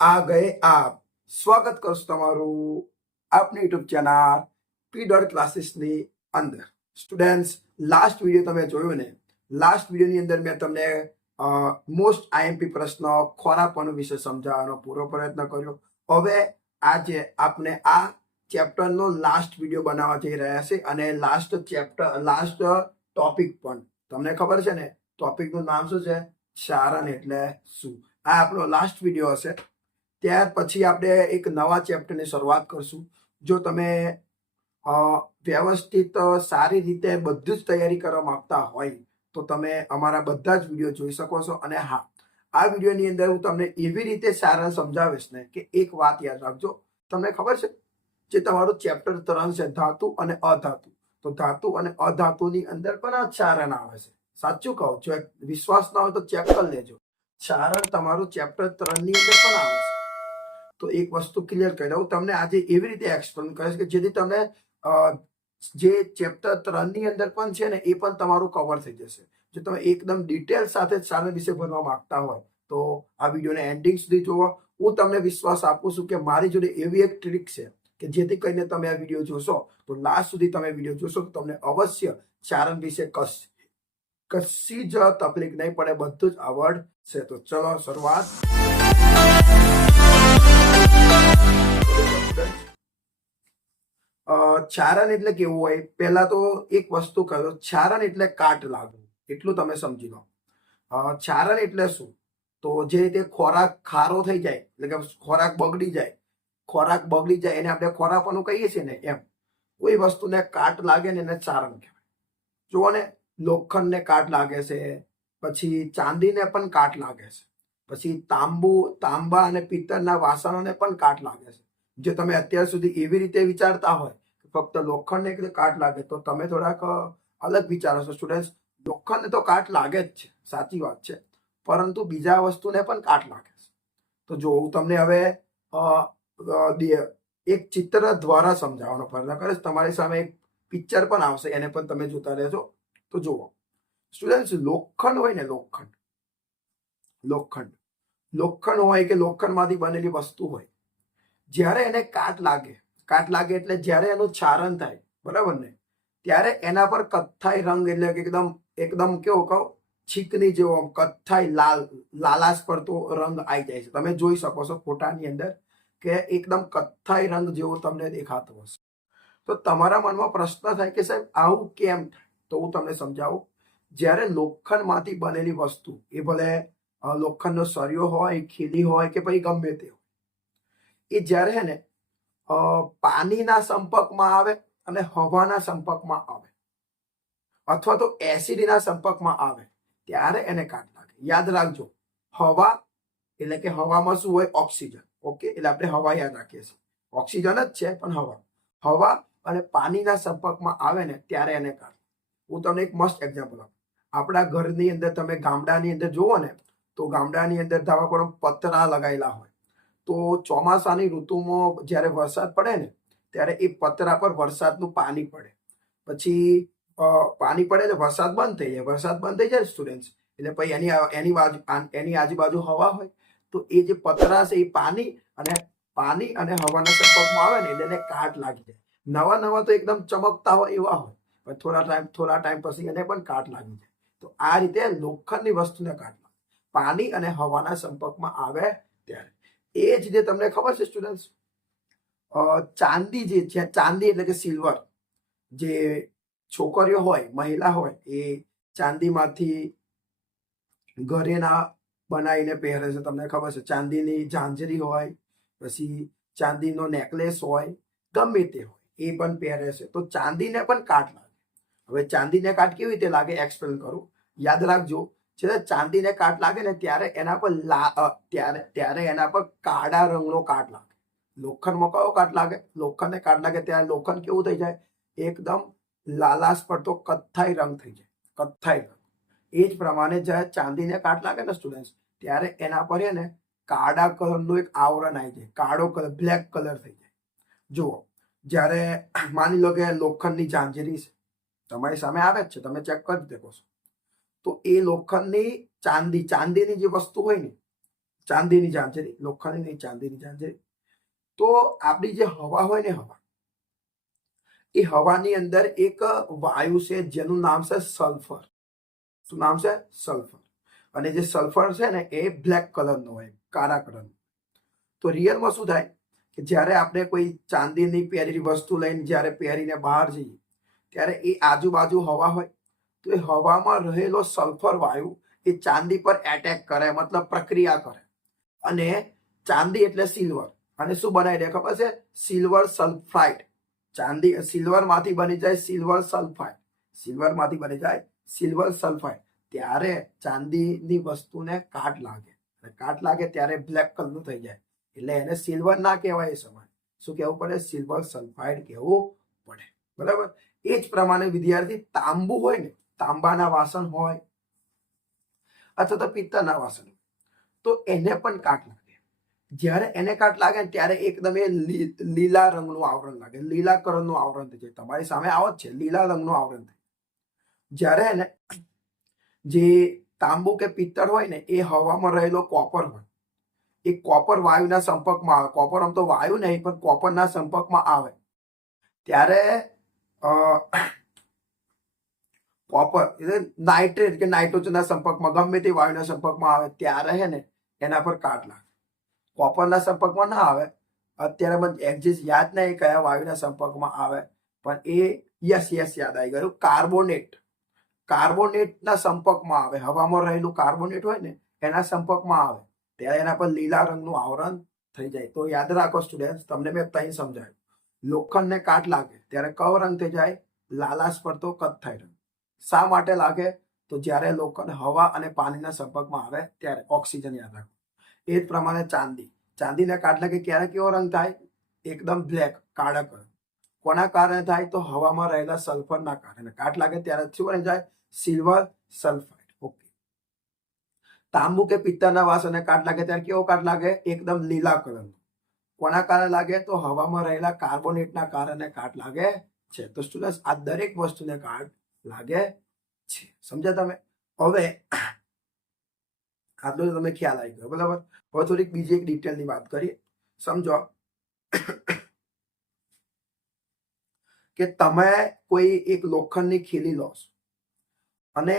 आ गए आप। સ્વાગત કરું છું તમારું આપની યુટ્યુબ ચેનલ પી ક્લાસીસ ની અંદર। સ્ટુડન્ટ્સ, લાસ્ટ વિડીયો તમે જોયું ને? લાસ્ટ વિડીયોની અંદર મેં તમને મોસ્ટ આઈએમપી પ્રશ્ન ખોરાપણું વિશે સમજાવવાનો પૂરો પ્રયત્ન કર્યો। હવે આજે આપણે આ ચેપ્ટરનો લાસ્ટ વિડીયો બનાવવા જઈ રહ્યા છે અને લાસ્ટ ટોપિક પણ તમને ખબર છે ને, ટોપિકનું નામ શું છે? ચારણ એટલે શું। આ આપણો લાસ્ટ વિડીયો હશે। ત્યાર પછી આપણે એક નવા ચેપ્ટરની શરૂઆત કરશું। જો તમે વ્યવસ્થિત સારી રીતે બધું જ તૈયારી કરવા માંગતા હોય તો તમે અમારા બધા જ વિડીયો જોઈ શકો છો। અને હા, આ વિડીયોની અંદર હું તમને એવી રીતે સારાંશ સમજાવીશ ને કે એક વાત યાદ રાખજો। તમને ખબર છે, જે તમારું ચેપ્ટર 3 છે ધાતુ અને અધાતુ, તો ધાતુ અને અધાતુની અંદર પણ આ ચારણ આવે છે। સાચું કહો, જો વિશ્વાસ ના હોય તો ચેક કરી લેજો। ચારણ તમારું ચેપ્ટર 3 ની અંદર પણ આવે છે। તો એક વસ્તુ ક્લિયર કરી દઉં તમને, આજે એવી રીતે એક્સપ્લેન કરીશ કે જેથી તમને જે ચેપ્ટર 3 ની અંદર પણ છે ને એ પણ તમારું કવર થઈ જશે। જો તમે એકદમ ડિટેલ સાથે ચારણ વિશે ભણવા માંગતા હોય તો આ વિડીયોને એન્ડિંગ સુધી જુઓ। હું તમને વિશ્વાસ આપું છું કે મારી જોડે એવી એક ટ્રીક છે કે જેથી કરીને તમે આ વિડીયો જોશો તો લાસ્ટ સુધી તમે વિડીયો જોશો તો તમને અવશ્ય ચારણ વિશે કશી જ તકલીફ નહીં પડે, બધું જ આવડશે। તો ચલો શરૂઆત। ચારણ એટલે કેવું હોય? પહેલા તો એક વસ્તુ કહો, ચારણ એટલે કાટ લાગવું, એટલું તમે સમજી લો। ચારણ એટલે શું? તો જે રીતે ખોરાક ખારો થઈ જાય એટલે કે ખોરાક બગડી જાય એને આપણે ખોરાપણું કહીએ છીએ ને, એમ કોઈ વસ્તુને કાટ લાગે ને એને ચારણ કહેવાય। જુઓ ને, લોખંડને કાટ લાગે છે, પછી ચાંદીને પણ કાટ લાગે છે, પછી તાંબા અને પિત્તળના વાસણોને પણ કાટ લાગે છે। જો તમે અત્યાર સુધી એવી રીતે વિચારતા હોય કે ફક્ત લોખંડને એટલે કાટ લાગે તો તમે થોડાક અલગ વિચારો છો સ્ટુડન્ટ્સ। લોખંડને તો કાટ લાગે જ છે, સાચી વાત છે, પરંતુ બીજા વસ્તુને પણ કાટ લાગે છે। તો જો હું તમને હવે એક ચિત્ર દ્વારા સમજાવવાનો પ્રયત્ન કરીશ। તમારી સામે એક પિક્ચર પણ આવશે, એને પણ તમે જોતા રહેજો। તો જુઓ સ્ટુડન્ટ્સ, લોખંડ હોય ને, લોખંડ હોય કે લોખંડમાંથી બનેલી વસ્તુ હોય, જ્યારે એને કાટ લાગે એટલે જ્યારે એનું ચારણ થાય, બરાબર ને, ત્યારે એના પર કથ્થાઈ રંગ એટલે કે એકદમ કેવો કહો, છીકની જેવો કથ્થાઈ લાલાશ પડતો રંગ આવી જાય છે। તમે જોઈ શકો છો ફોટાની અંદર કે એકદમ કથ્થાઈ રંગ જેવો તમને દેખાતો હશે। તો તમારા મનમાં પ્રશ્ન થાય કે સાહેબ આવું કેમ થાય? તો હું તમને સમજાવું। જ્યારે લોખંડમાંથી બનેલી વસ્તુ, એ ભલે લોખંડનો સળિયો હોય, ખીલી હોય કે પછી ગમે તે હોય, એ જ્યારે હે ને પાણીના સંપર્કમાં આવે અને હવાના સંપર્કમાં આવે અથવા તો એસિડના સંપર્કમાં આવે ત્યારે એને કાટ લાગે। યાદ રાખજો, હવા એટલે કે હવામાં શું હોય? ઓક્સિજન। ઓકે, એટલે આપણે હવા યાદ રાખીએ છીએ, ઓક્સિજન જ છે પણ હવા અને પાણીના સંપર્કમાં આવે ને ત્યારે એને કાટ લાગે। હું તમને એક મસ્ત એક્ઝામ્પલ આપું। આપણા ઘરની અંદર તમે ગામડાની અંદર જુઓ ને, તો ગામડાની અંદર ધાબા પર પતરા લગાવેલા હોય, તો ચોમાસાની ઋતુમાં જ્યારે વરસાદ પડે ને ત્યારે એ પતરા પર વરસાદનું પાણી પડે, પછી પાણી પડે એટલે વરસાદ બંધ થઈ જાય સ્ટુડન્ટ્સ, એટલે પછી એની આજુબાજુ હવા હોય, તો એ જે પતરા છે એ પાણી અને હવાના સંપર્કમાં આવે ને એટલે એને કાટ લાગી જાય। નવા તો એકદમ ચમકતા હોય એવા હોય, પણ થોડા ટાઈમ પછી એને પણ કાટ લાગી જાય। તો આ રીતે લોખંડની વસ્તુને કાટ લાગે, પાણી અને હવાના સંપર્કમાં આવે ત્યારે। એ જ રીતે તમને ખબર છે સ્ટુડન્ટ્સ, ચાંદી જે છે, ચાંદી એટલે કે સિલ્વર, જે છોકરીઓ હોય, મહિલા હોય, એ ચાંદીમાંથી ઘરેણા બનાવીને પહેરે છે। તમને ખબર છે, ચાંદીની ઝાંઝરી હોય, પછી ચાંદીનો નેકલેસ હોય, ગમે તે હોય, એ પણ પહેરે છે। તો ચાંદીને પણ કાટ લાગે। હવે ચાંદીને કાટ કેવી રીતે લાગે એક્સપ્લેન કરું, યાદ રાખજો। જ્યારે ચાંદીને કાટ લાગે ને ત્યારે એના પર કાળા રંગનો કાટ લાગે। લોખંડમાં કયો કાટ લાગે? લોખંડને કાટ લાગે ત્યારે લોખંડ કેવું થઈ જાય? એકદમ લાલાશ પડતો કથ્થાઈ રંગ થઈ જાય, કથ્થાઈ રંગ। એ જ પ્રમાણે જ્યારે ચાંદીને કાટ લાગે ને સ્ટુડન્ટ્સ, ત્યારે એના પર એને કાળા કલરનું એક આવરણ આવી જાય, કાળો કલર, બ્લેક કલર થઈ જાય। જુઓ, જ્યારે માની લો કે લોખંડની ઝાંઝરી છે, તમારી સામે આવે જ છે, તમે ચેક કરી શકો છો, તો એ લોખંડની ચાંદીની જે વસ્તુ હોય ને, ચાંદીની ઝાંઝરી, લોખંડની નહીં, ચાંદીની ઝાંઝરી. તો આપણી જે હવા હોય ને, હવા, એ હવાની અંદર એક વાયુ છે જેનું નામ છે સલ્ફર. શું નામ છે? સલ્ફર. અને જે સલ્ફર છે ને એ બ્લેક કલરનો હોય, કાળા કલરનો. તો રિયલમાં શું થાય કે જ્યારે આપણે કોઈ ચાંદીની પહેરેલી વસ્તુ લઈને જ્યારે પહેરીને બહાર જઈએ ત્યારે એ આજુબાજુ હવા હોય તો એ હવામાં રહેલો સલ્ફર વાયુ એ ચાંદી પર એટેક કરે, મતલબ પ્રક્રિયા કરે. અને ચાંદી એટલે સિલ્વર, અને શું બનાવી દે ખબર છે? Silver sulphide. ચાંદી સિલ્વરમાંથી બની જાય સિલ્વર સલ્ફાઇડ, સિલ્વરમાંથી બની જાય સિલ્વર સલ્ફાઇડ. ત્યારે ચાંદીની વસ્તુને કાટ લાગે, અને કાટ લાગે ત્યારે બ્લેક કલરનું થઈ જાય. એટલે એને સિલ્વર ના કહેવાય, એ સમય શું કહેવું પડે? સિલ્વર સલ્ફાઇડ કહેવું પડે. બરાબર. એ જ પ્રમાણે વિદ્યાર્થી, તાંબુ હોય ને, તાંબાના વાસણ હોય અથવા તો પિત્તળના વાસણ, તો એને પણ કાટ લાગે. જ્યારે એને કાટ લાગે ને ત્યારે એકદમ એ લીલા રંગનું આવરણ લાગે, લીલા કલરનું આવરણ થઈ જાય. તમારી સામે આવો જ છે, લીલા રંગનું આવરણ થાય. જ્યારે એને જે તાંબુ કે પિત્તળ હોય ને એ હવામાં રહેલો કોપર હોય, એ કોપર વાયુના સંપર્કમાં આવે. કોપર આમ તો વાયુ નહીં પણ કોપરના સંપર્કમાં આવે ત્યારે કોપર એટલે નાઇટ્રેટ કે નાઇટ્રોજનના સંપર્કમાં, ગમે તે વાયુના સંપર્કમાં આવે ત્યારે હે ને એના પર કાટ લાગે. કોપરના સંપર્કમાં ના આવે, અત્યારે મને એક્ઝેક્ટ યાદ નહીં કયા વાયુના સંપર્કમાં આવે, પણ એ યસ યાદ આવી ગયું. કાર્બોનેટ, કાર્બોનેટના સંપર્કમાં આવે, હવામાં રહેલું કાર્બોનેટ હોય ને એના સંપર્કમાં આવે ત્યારે એના પર લીલા રંગનું આવરણ થઈ જાય. તો યાદ રાખો સ્ટુડન્ટ, તમને મેં ત્યાં સમજાવ્યું. લોખંડને કાટ લાગે ત્યારે કયો રંગ થઈ જાય? લાલાશ પડતો કથ્થાઈ રંગ. શા માટે લાગે? તો જ્યારે લોખંડ હવા અને પાણીના સંપર્કમાં આવે ત્યારે. ઓક્સિજન યાદ રાખો. એ જ પ્રમાણે ચાંદી, ચાંદીને કાટ લાગે ક્યારે કેવો રંગ થાય? એકદમ બ્લેક, કાળા કલર. કોના કારણે થાય? તો હવામાં રહેલા સલ્ફરના કારણે. કાટ લાગે ત્યારે શું બની જાય? Silver sulphide. ઓકે. તાંબુ કે પિત્તળના વાસણને કાટ લાગે ત્યારે કેવો કાટ લાગે? એકદમ લીલા કલરનો. કોના કારણે લાગે? તો હવામાં રહેલા કાર્બોનેટના કારણે કાટ લાગે છે. તો સ્ટુડન્ટ, આ દરેક વસ્તુને કાટ લાગે છે. સમજ્યા તમે? હવે આટલું તમે ખ્યાલ આવી ગયો. બરાબર. હવે થોડીક બીજી એક ડિટેલની વાત કરીએ. સમજો કે તમે કોઈ એક લોખંડની ખીલી લો છો, અને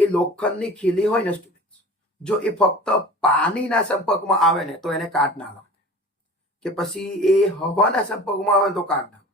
એ લોખંડની ખીલી હોય ને સ્ટુડન્ટ, જો એ ફક્ત પાણીના સંપર્કમાં આવે ને તો એને કાટ ના લાગે, કે પછી એ હવાના સંપર્કમાં આવે તો કાટ ના લાગે.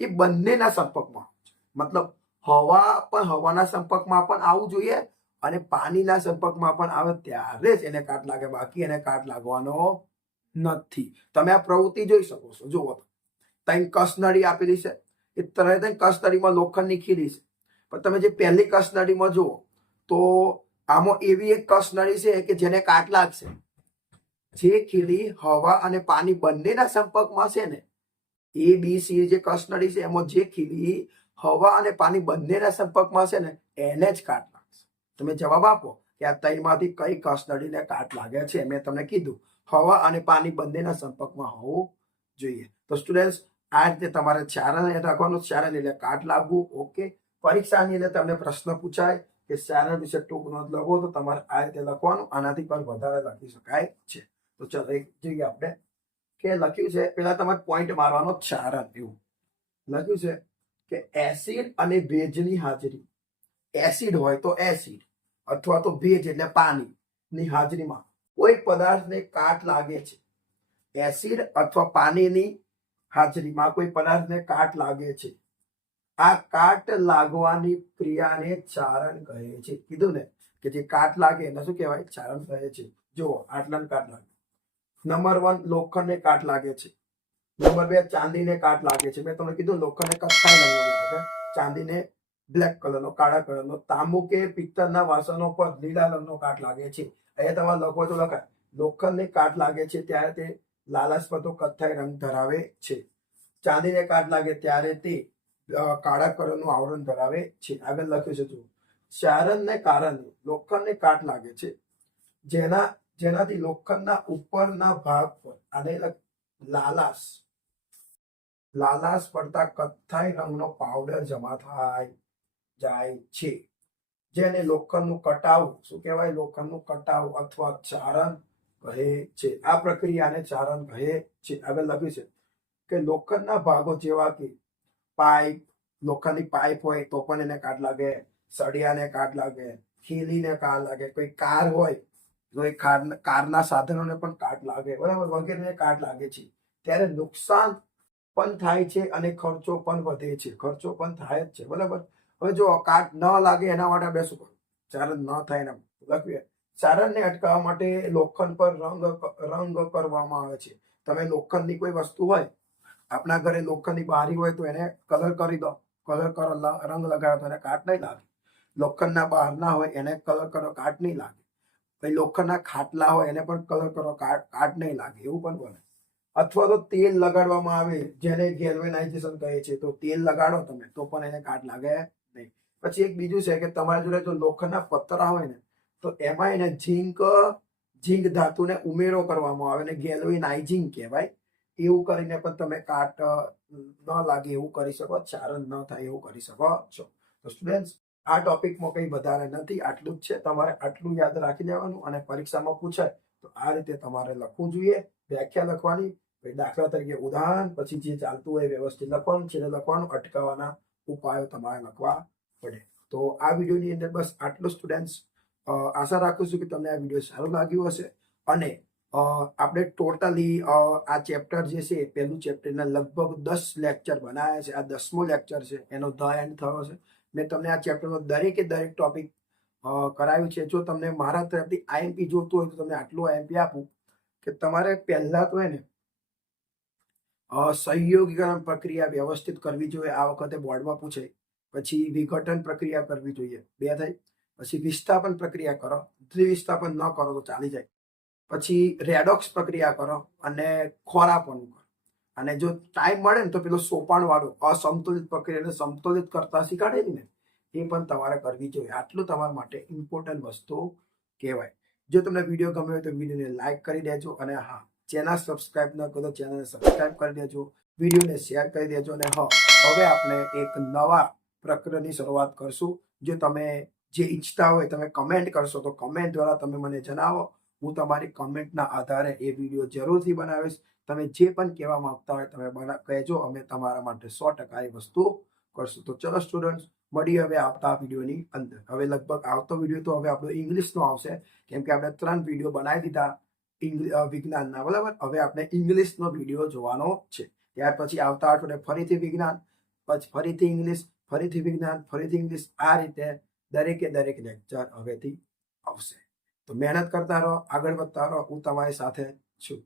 એ બંનેના સંપર્કમાં આવે છે. મતલબ હવા પણ હવાના સંપર્કમાં પણ આવવું જોઈએ અને પાણીના સંપર્કમાં પણ આવે ત્યારે જ એને કાટ લાગે, બાકી એને કાટ લાગવાનો નથી. તમે આ પ્રવૃત્તિ જોઈ શકો છો. જુઓ, ત્યાં કસનળી આપેલી છે, એ તરત કસનળીમાં લોખંડની ખીલી છે. પણ તમે જે પહેલી કસનળીમાં જુઓ તો આમાં એવી એક કસનળી છે કે જેને કાટ લાગશે. જે ખીલી હવા અને પાણી બંનેના સંપર્કમાં છે ને, એ બી સી જે કસનળી છે એમાં જે ખીલી હવા અને પાણી બંનેના સંપર્કમાં છે ને એને જ કાટ લાગશે. તમે જવાબ આપો કે આ ત્રણમાંથી કઈ કસનળીને કાટ લાગે છે? મેં તમને કીધું હવા અને પાણી બંનેના સંપર્કમાં હોવું જોઈએ. તો સ્ટુડન્ટ, આ રીતે તમારે ચારણ રાખવાનું. ચારણ એટલે કાટ લાગવું. ઓકે. પરીક્ષાની અંદર તમને પ્રશ્ન પૂછાય કે ચારણ વિશે ટૂંક નોંધ લખો, તો તમારે આ રીતે લખવાનું. આનાથી પણ વધારે લખી શકાય છે. તો ચલો એક જોઈએ આપણે કે લખ્યું છે. પેલા તમારે પોઈન્ટ મારવાનો. ચારણ એવું લખ્યું છે કે એસિડ અને ભેજની હાજરી, એસિડ હોય તો એસિડ અથવા તો ભેજ એટલે પાણીની હાજરીમાં કોઈ પદાર્થને કાટ લાગે છે. એસિડ અથવા પાણીની હાજરીમાં કોઈ પદાર્થને કાટ લાગે છે. આ કાટ લાગવાની ક્રિયાને ચારણ કહે છે. કીધું ને કે જે કાટ લાગે એને શું કહેવાય? ચારણ કહે છે. જુઓ, આટલાને કાટ લાગે. નંબર 1, લોખંડને કાટ લાગે છે. નંબર 2, ચાંદીને કાટ લાગે છે. મેં તમને કીધું લોખંડને કથ્થાઈ રંગનો લાગે, ચાંદીને બ્લેક કલરનો, કાળા કલરનો. તાંબુ કે પિત્તળના વાસણો પર લીલા રંગનો કાટ લાગે છે. અહીંયા તમારે લખો તો લખાય. લોખંડને કાટ લાગે છે ત્યારે તે લાલાશ પડતો કથ્થાઈ રંગ ધરાવે છે. ચાંદીને કાટ લાગે ત્યારે તે કાળા કલરનું આવરણ ધરાવે છે. આગળ લખ્યું છે જુઓ, ચારણને કારણે લોખંડને કાટ લાગે છે જેનાથી લોખંડના ઉપરના ભાગ પર અને લાલાશ પડતા કથ્થાઈ રંગનો પાવડર જમા થાય જાય છે, જેને લોખંડનું કટાવ શું કહેવાય? લોખંડનું કટાવ અથવા ચારણ કહે છે. આ પ્રક્રિયાને ચારણ કહે છે. આગળ લખ્યું છે કે લોખંડના ભાગો જેવા કે પાઇપ, લોખંડની પાઇપ હોય તો પણ એને કાટ લાગે, સળિયાને કાટ લાગે, ખીલીને કાટ લાગે, કોઈ કાર હોય તો એ કારના સાધનોને પણ કાટ લાગે, બરાબર, વગેરેને કાટ લાગે છે. ત્યારે નુકસાન પણ થાય છે અને ખર્ચો પણ વધે છે. ખર્ચો પણ થાય જ છે, બરાબર. હવે જો કાટ ન લાગે એના માટે આપણે શું કરવું? ચારણ ન થાય એના લખીએ. ચારણને અટકાવવા માટે લોખંડ પર રંગ કરવામાં આવે છે. તમે લોખંડની કોઈ વસ્તુ હોય, આપણા ઘરે લોખંડની બારી હોય તો એને કલર કરી દો, કલર કરો, રંગ લગાડો તો એને કાટ નહીં લાગે. લોખંડના બહારના હોય એને કલર કરો, કાટ નહીં લાગે. પછી લોખંડના ખાટલા હોય એને પણ કલર કરો, કાટ નહીં લાગે, એવું પણ બને. અથવા તો તેલ લગાડવામાં આવે જેને ગેલ્વેનાઇઝેશન કહે છે, તો તેલ લગાડો તમે તો પણ એને કાટ લાગે નહીં. પછી એક બીજું છે કે તમારી જોડે જો લોખંડના પતરા હોય ને તો એમાં એને ઝીંક ધાતુને ઉમેરો કરવામાં આવે ને ગેલ્વેનાઇઝિંગ કહેવાય. એવું કરીને પણ તમે કાટ ન લાગે એવું કરી શકો, ચારણ ન થાય એવું કરી શકો છો. તો સ્ટુડન્ટ્સ, આ ટોપિકમાં કંઈ વધારે નથી, આટલું જ છે. તમારે આટલું યાદ રાખી લેવાનું અને પરીક્ષામાં પૂછાય તો આ રીતે તમારે લખવું જોઈએ. વ્યાખ્યા લખવાની, દાખલા તરીકે ઉદાહરણ, પછી જે ચાલતું હોય વ્યવસ્થિત લખવાનું, છેલ્લે લખવાનું, અટકાવવાના ઉપાયો તમારે લખવા પડે. તો આ વિડીયોની અંદર બસ આટલું સ્ટુડન્ટ્સ. આશા રાખું છું કે તમને આ વિડીયો સારું લાગ્યું હશે. અને આપણે ટોટલી આ ચેપ્ટર જે છે પહેલું ચેપ્ટરના લગભગ 10 લેક્ચર બનાવ્યા છે. આ 10મો લેક્ચર છે, એનો ધ એન્ડ થયો છે. મેં તમને આ ચેપ્ટરનો દરેકે દરેક ટોપિક કરાવ્યું છે. જો તમને મારા તરફથી આઈએમપી જોતું હોય તો તમને આટલું આઈએમપી આપું કે તમારે પહેલા તો એને સહયોગીકરણ પ્રક્રિયા વ્યવસ્થિત કરવી જોઈએ. આ વખતે બોર્ડમાં પૂછે. પછી વિઘટન પ્રક્રિયા કરવી જોઈએ, 2 થઈ. પછી વિસ્થાપન પ્રક્રિયા કરો, દ્વિવિસ્થાપન ન કરો તો ચાલી જાય. પછી રેડોક્સ પ્રક્રિયા કરો અને ખોરાપણું કરો. અને જો ટાઈમ મળે ને તો પેલો સોપાણ વાળું અસંતુલિત પ્રક્રિયાને સમતુલિત કરતા શીખાડેલી ને એ પણ તમારે કરવી જોઈએ. આટલું તમારા માટે ઇમ્પોર્ટન્ટ વસ્તુ કહેવાય. જો તમને વિડીયો ગમ્યો હોય તો વિડીયોને લાઈક કરી દેજો. અને હા, ચેનલ સબસ્ક્રાઇબ ન કરો તો ચેનલને સબસ્ક્રાઇબ કરી દેજો, વિડીયોને શેર કરી દેજો. અને હવે આપણે એક નવા પ્રકરણની શરૂઆત કરશું. જો તમે જે ઈચ્છતા હોય તમે કમેન્ટ કરશો તો કમેન્ટ દ્વારા તમે મને જણાવો. હું તમારી કમેન્ટના આધારે એ વિડીયો જરૂરથી બનાવીશ. તમે જે પણ કહેવા માંગતા હોય તમે કહેજો, અમે તમારા માટે 100% એ વસ્તુ કરશું. તો ચલો સ્ટુડન્ટ્સ, મળીએ હવે આવતા વિડીયોની અંદર. હવે લગભગ આવતો વિડીયો તો હવે આપણો ઇંગ્લિશનો આવશે, કેમ કે આપણે 3 વિડીયો બનાવી દીધા વિજ્ઞાનના, બરાબર. હવે આપણે ઇંગ્લિશનો વિડીયો જોવાનો છે. ત્યાર પછી આવતા અઠવાડિયે ફરીથી વિજ્ઞાન, પછી ફરીથી ઇંગ્લિશ, ફરીથી વિજ્ઞાન, ફરીથી ઇંગ્લિશ. આ રીતે દરેકે દરેક લેક્ચર હવેથી આવશે. તો મહેનત કરતા રહો, આગળ વધતા રહો. હું તમારી સાથે છું.